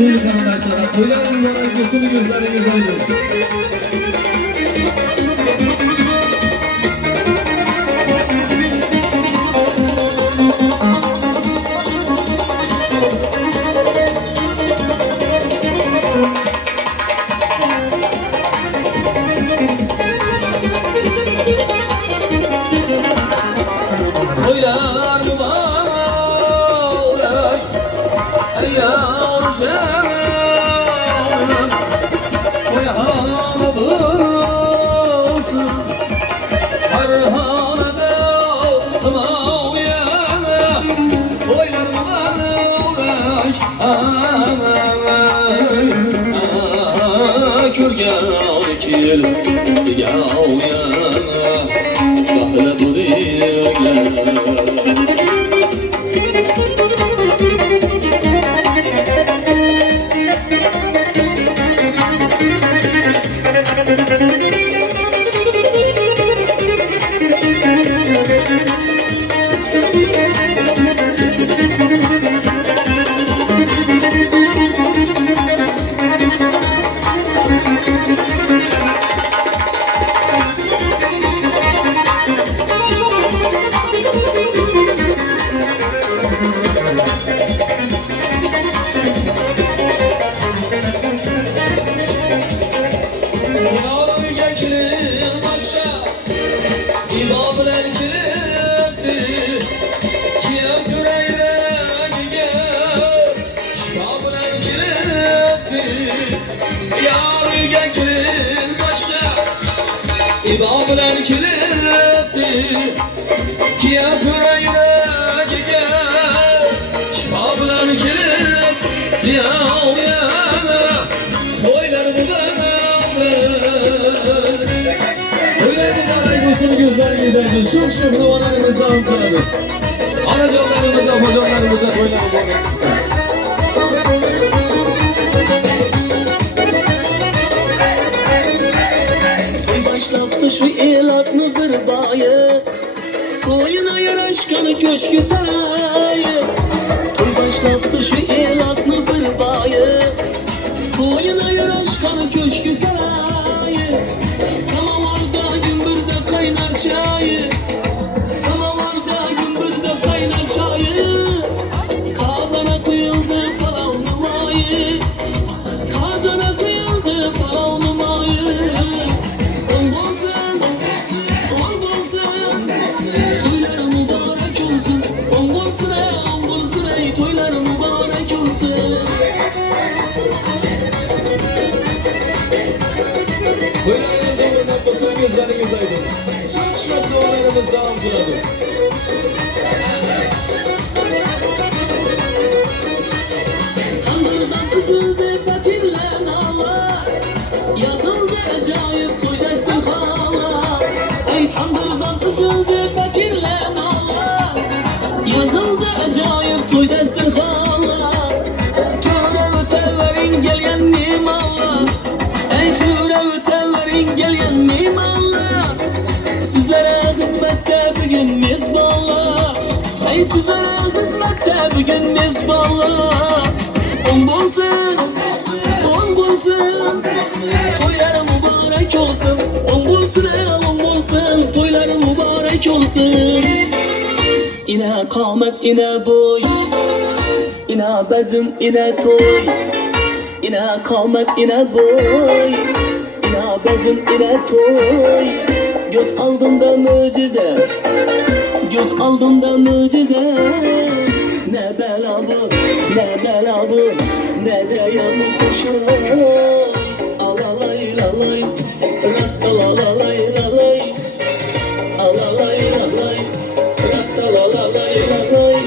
Değerli arkadaşlar, toyların mübarek olsun, gözleriniz aydın. Toylar mübarek, ey yavrucağım, toyağına bulsun, arhanede mavya, toylar mübarek, körgen kil yavya, bahle buraya. İbabilen kilitli kiye püre yüreğe şibabilen kilitli yavya boylarını öyle mübarek olsun gözleriniz aydın. Şok şok havalarımızda antaradı. Anacanlarımızda, hocalarımızda boylarını boylatsın. Başlattı şu el adlı bir bayı, boyuna yaraşkanı köşkü sarayı. Toy başlattı şu el adlı bir bayı, boyuna yaraşkanı köşkü sarayı. Samavarda gümbürde kaynar çayı, samavarda gümbürde kaynar çayı. Kazana kıyıldı palav numayı, kazana kıyıldı palav numayı. Toylar mübarek olsun, ombul sıra, toylar mübarek olsun. Toylarınız uğruna olsun, gözleriniz aydın. Şok şok dualarımızda amcıladı. Tandırdan üzüldü patirlen ağlar, yazıldı acayip toy desturxana. Ey tandırdan üzüldü patirlen ağlar, yazıldı acayip toy desturxana. Türe öteverin gelyen mimallar, ey türe öteverin gelyen mimallar. Sizlere hizmette bugün mezballar, ey sizlere hizmette bugün mezballar. On bulsun, toylar mübarek olsun. On bulsun, toylar mübarek olsun. İne kamet, ine boy, ine bezim, ine toy. İne kamet, ine boy, ine bezim, ine toy. Göz aldığımda mucize, göz aldığımda mucize. Ne bela bu, ne bela bu, ne de yanım kuşum. Alalay lalay, rattalalay lalay, alalay lalay, rattalalay lalay.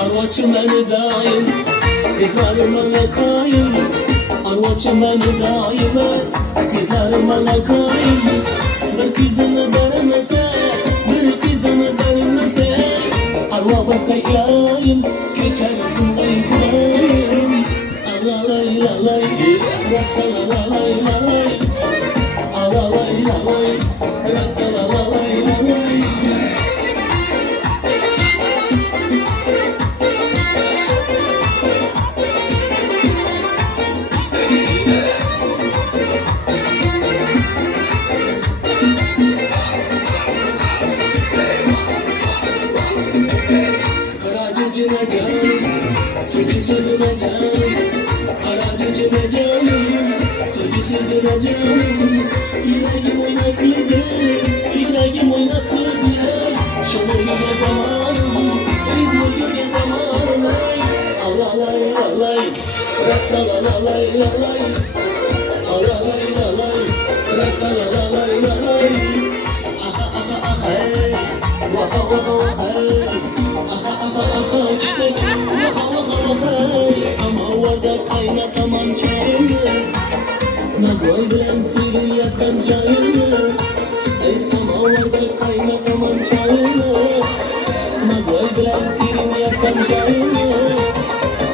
Arvaçım beni daim, kızlarım bana kayım. Arvaçım beni daim, kızlarım bana kayım. Bir kızını vermese, bir kızını vermese. hava basayım, geçersin uykularım. Alalay lalay, rattalalay lalay, alalay lalay, rattalalay lalay. Karacıcına canım, sucu sözüne canım. Karacıcına canım, sucu sözüne canım. Yüreğim oynaklıdır, yüreğim oynaklıdır. Şunu yüge zamanım, izle yüge zamanım. Alalay lalay, rattalalay lalay, alalay lalay, rattalalay lalay. Aha aha aha, vaha vaha vaha. İşte vaha vaha vaha. Samavarda kaynatamam çayını, Nazval bilen sihir yaktan çayını. Ey samavarda kaynatamam çayını, Nazval bilen sihir yaktan çayını.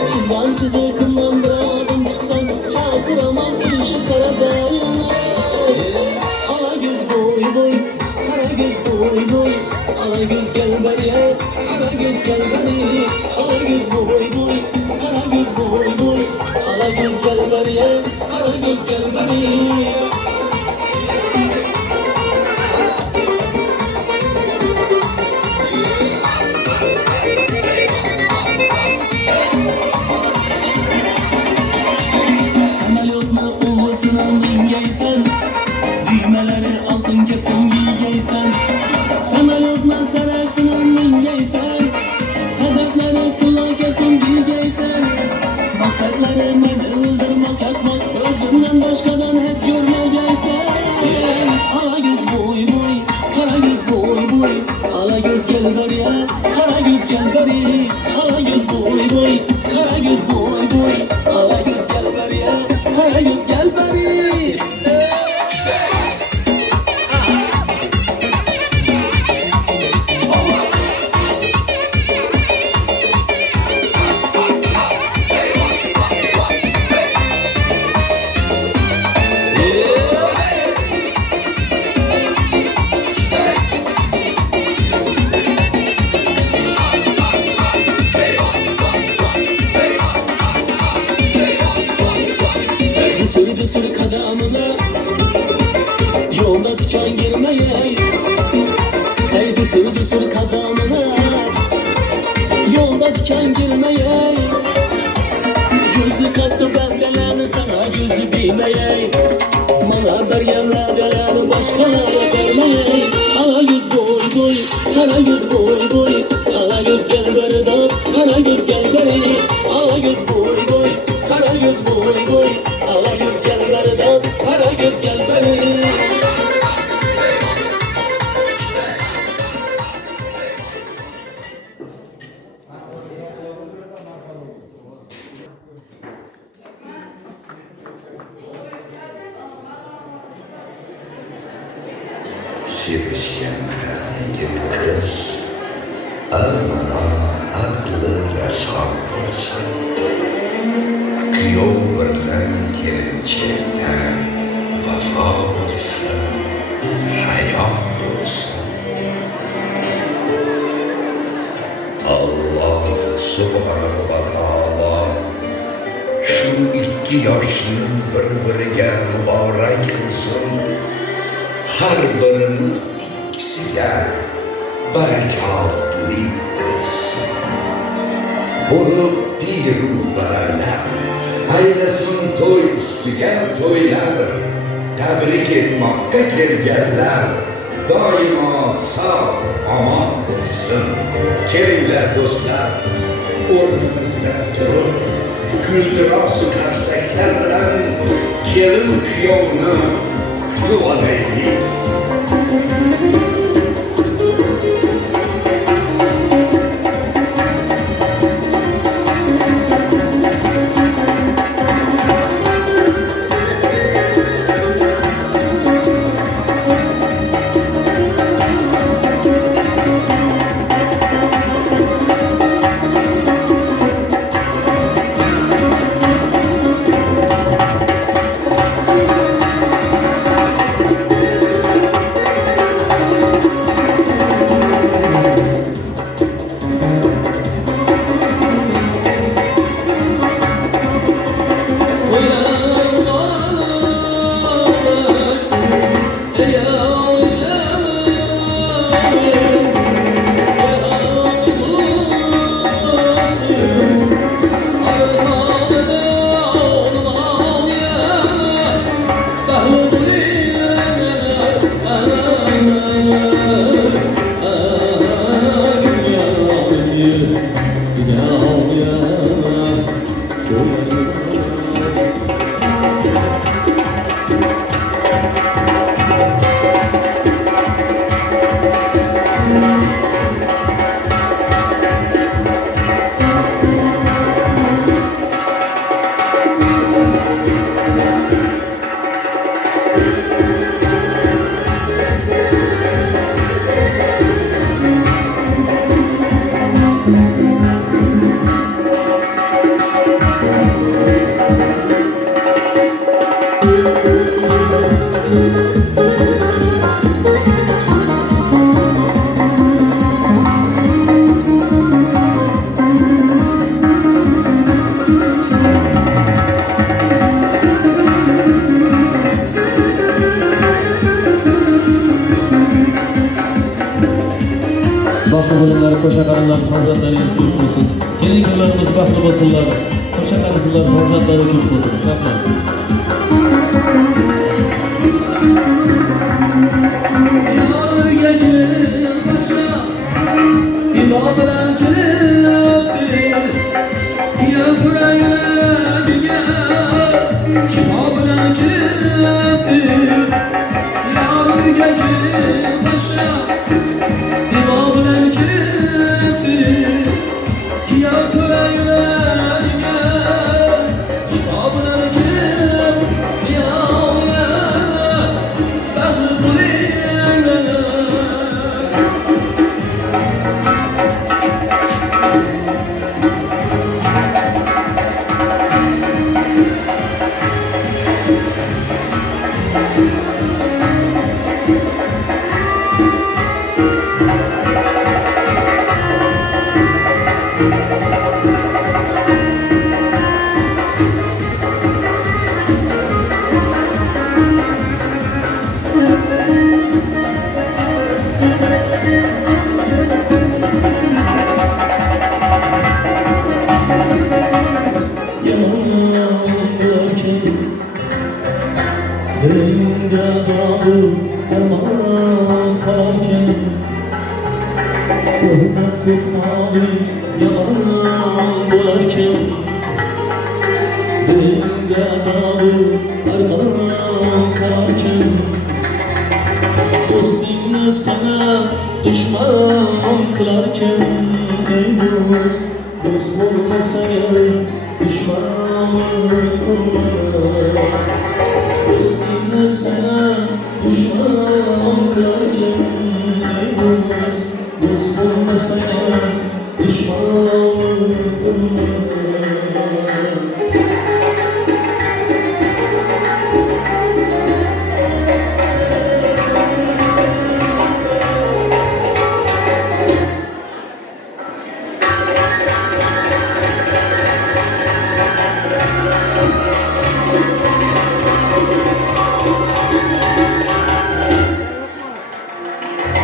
Çizgan çize kımlandıradım, çıksam çakıramam şu karadağını. Ala göz boy boy, kara göz boy boy. Ala göz gel beriye, kara göz gel beri. Ala göz boy boy, kara göz boy boy. Ala göz gel beriye, kara göz gel beri. Samalotla ovasına mingeysen, düğmeleri altın kestim giyeysen. Samalotla sarasına mingeysen, sebepleri kula kestim giyeysen. Maksatları beni öldürmek etmek, özümden başkadan hep görmeyeceksen. Ala göz boy boy, kara göz boy boy. Ala göz gel beriye, kara göz gel beri. Ala göz boy boy, kara göz boy boy. Ala göz gel beriye, kara göz gel beri. Düsür kadamına, yolda diken girmeye. Hey düsür kadamına, yolda diken girmeye. Gözü kattı bendelerini sana gözü değmeye. Bana dergemlerden başkalara vermeye. Ala göz boy boy, kara göz boy boy. Ala göz gel berida, kara göz gel beri. Ala göz boy boy, kara göz boy boy. Ala göz gel berida, kara göz gel beri. Sivriskenden bir kız, almana aklı resan olsun. Kıyov birlen kelinçekten vafa olsun, hayat olsun. Allah subhanahu wa ta'ala şu iki yaşının birbiriga mübarek kılsın. Her birinin ikisiga barakatli kılsın. Bunu birubalar aylasın toy üstüge toylar. Tebrik etmakka kelganlar doimo sağ aman bo'lsin. Kelinglar do'stlar, o'rnimizdan turib guldiroz qarsaklar bilan kelin kuyovni kutib olaylik. Baxtlı bulunlar, koşa qaranlar, farzatları üstün olsun. Gelin kırlarımız baxtlı basınlar, koşa qarasınlar, farzatları küp olsun. Rahman. Yar gecim başa, ibadeler kilittir. Götüreyle dünya, şabeler kilittir. Yar gecim başa, ibadeler kilittir. Götüreyle dünya, şabeler kilittir. Ya Elimde dağı yaman kalarken Hürmet tutmalı yalan dolarken Elimde dağı armağan kalarken Dostluğunu sana düşman kılarken Ey dost, dost olmasa gel düşman kılma Sana düşman kılarken ey dost, dost olmasana düşman olma.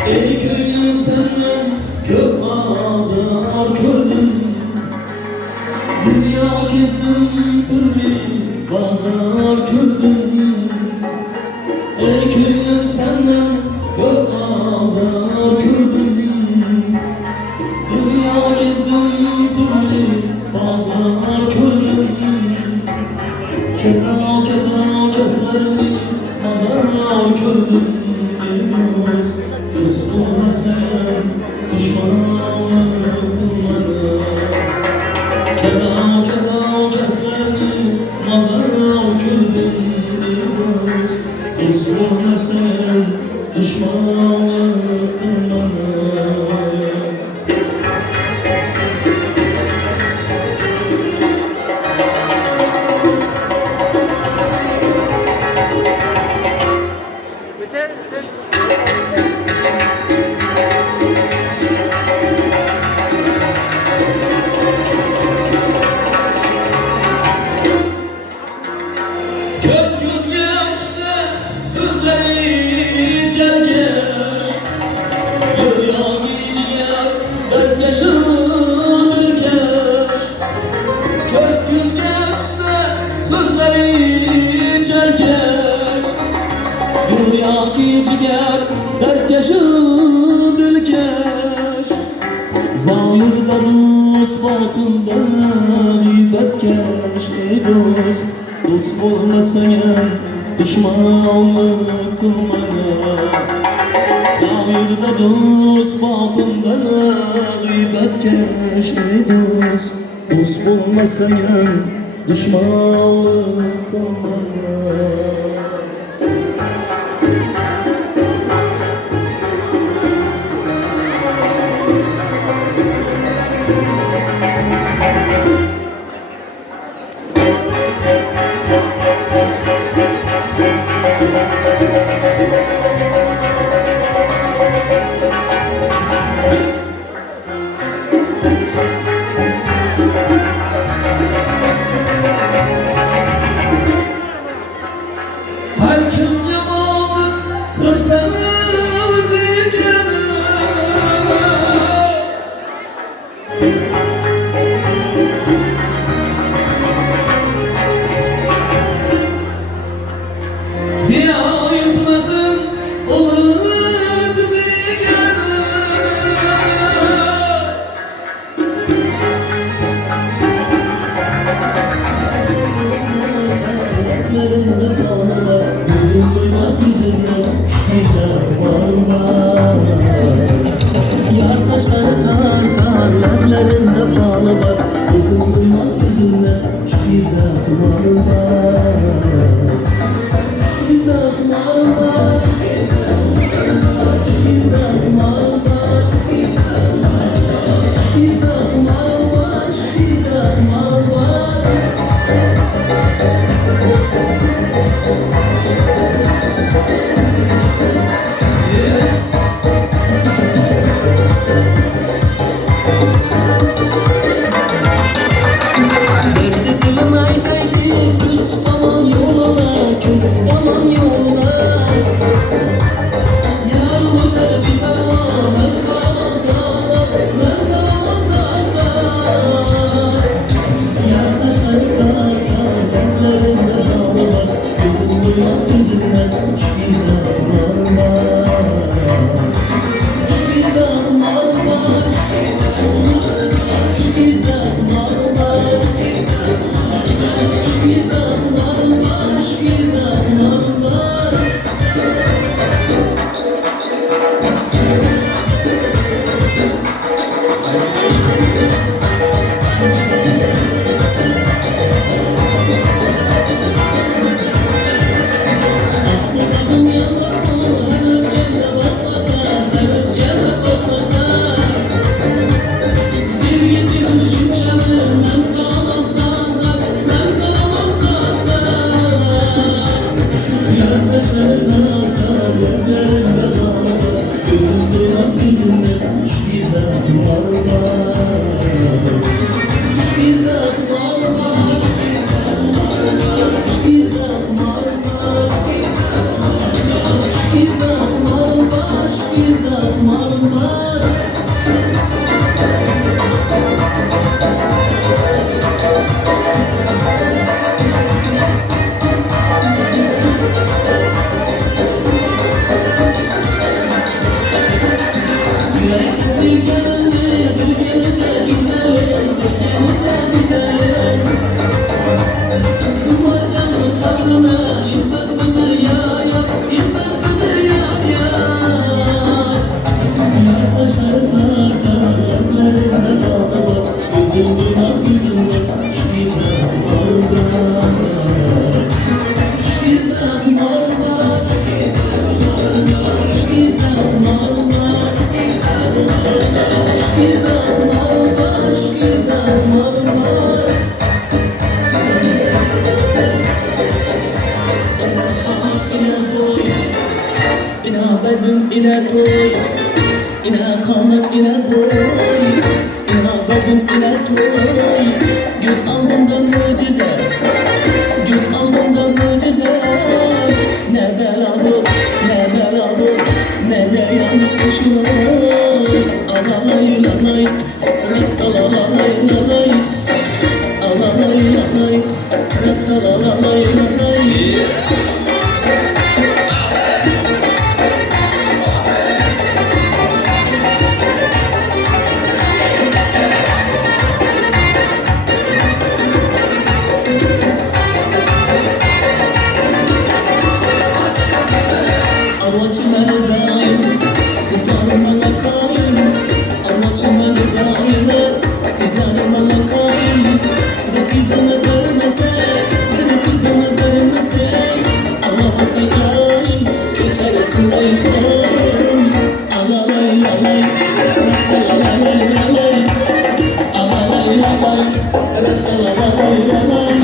Ey köyüm senden çok azar gördüm Dünya gezdim türlü pazar gördüm Ey köyüm senden çok azar gördüm Dünya gezdim türlü pazar gördüm Keza keslerini mazar gördüm Ey dost dost olmasan düşmanı kılmadı Keza keslerini mazar gördüm Ey dost dost olmasan düşmanı kılmadı Göz göz yaşsa sözleri ki ciger dertkeşi dilkeş Zahirde dost fatında gıybetkeş ey dost Dost olmasan düşmanlık kılmaya Zahirde dost fatında gıybetkeş ey dost Dost olmasan düşmanlık kılmaya Her kim yamanı kırsa özüge Ziya yutmasın olur kızıge Gözüm duymaz yüzüne şiddetler var Yar saçları tar leplerinde bağlı var Gözüm duymaz yüzüne şiddetler var Şiddetler var Şiddetler var Şiddetler var Şiddetler var ina toy ina qamat ina boy ina bazım ina toy göz aldımda mucize göz aldımda mucize ne bela bu ne bela bu ne de yanlış hoşgör alalay lalay rattalalay lalay alalay lalay rattalalay lalay hava çimeni daim Kızlarım bana kayın Hava çimeni daim Kızlarım bana kayın Bir kızını görmese Bir kızını görmese Allah baskı kayın Köçersin ayıklarım Alalay lalay Alalay lalay Alalay lalay Alalay lalay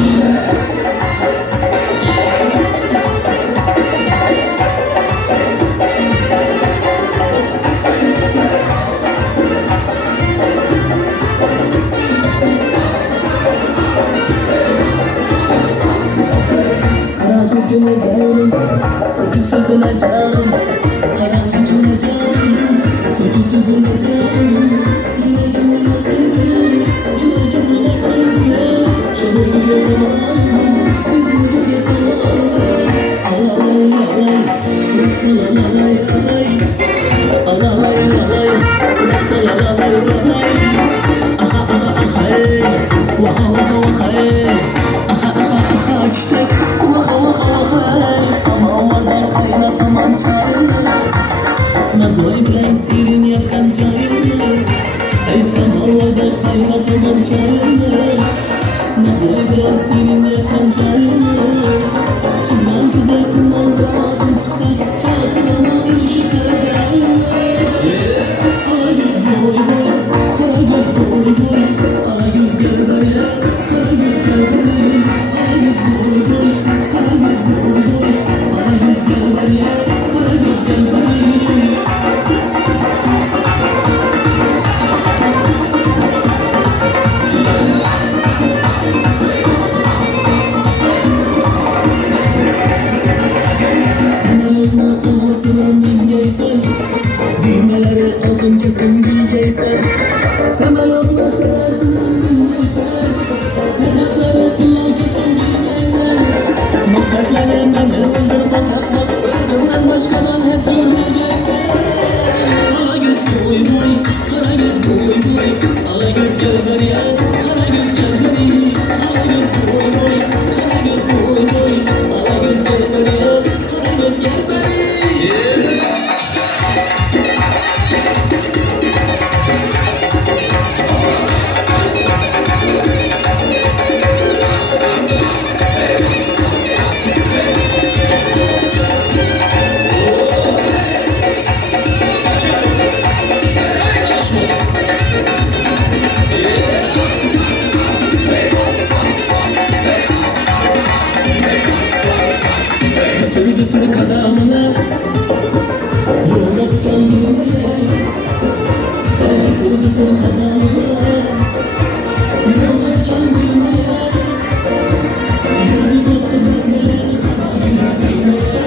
Kara canım, suçu sözüne canım Kara canım, suçu sözüne canım Yüreğimin akıllı, yüreğimin akıllı Şöyle bir zaman, bizim bir zaman Alalay lalay, alalay lalay Alalay lalay, alalay lalay Aha aha aha hey, vaha vaha vaha hey Aha aha aha işte vaha vaha vaha hey Samavada kaynatamam çayını Nazoy bilen sirin yakan çayını Ey samavada kaynatamam çayını Nazoy bilen sirin yakan çayını Çizmem çizer kumandadım çizer çakmamayı şu kadar Ala göz boy boy, kara göz boy boy Ala göz gel böyle, kara göz gel böyle Ala göz boy boy, kara göz boy boy Ala göz gel böyle, kara göz gel böyle Sana yoluna olmasına mingeysen Düğmeleri altın kestim giyeceksen Sana yolmasına mingeysen Senetleri kılla kestim giyeceksen Maksatları beni öldürme takmak Özümden başkadan hep görmeyeceksen Ala göz boy boy, kara göz boy boy Ala göz gel gariye, kara göz gel gariye Ala göz boy boy, kara göz boy boy Ala göz gel gariye, kara göz gel gariye Sürdü sürü kadamına Yolmaktan yürümeye Sürdü sürü kadamına Yolmaktan yürümeye Yüzü tuttu bilmeler sana yüzü bilmeye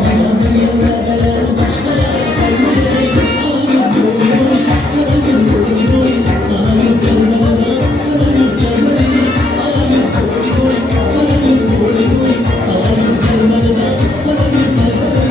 Bana da yerlerdeler başka yer kalmaya Ala göz boy boy, kara göz boy boy Ala göz gelmeden, kara göz gelmedi Ala göz boy boy, kara göz boy boy Ala göz gelmeden, kara göz gelmedi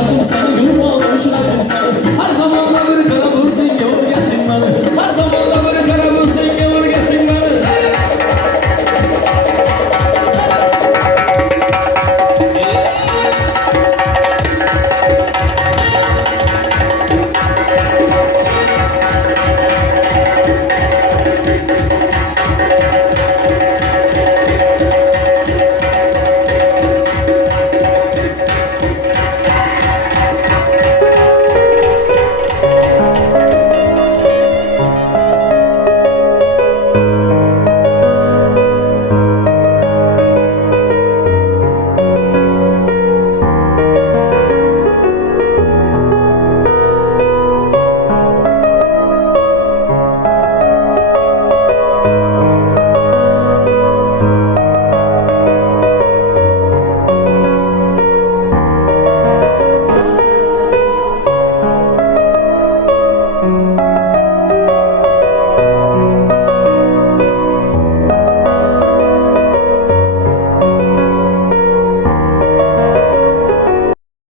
Hayatım seni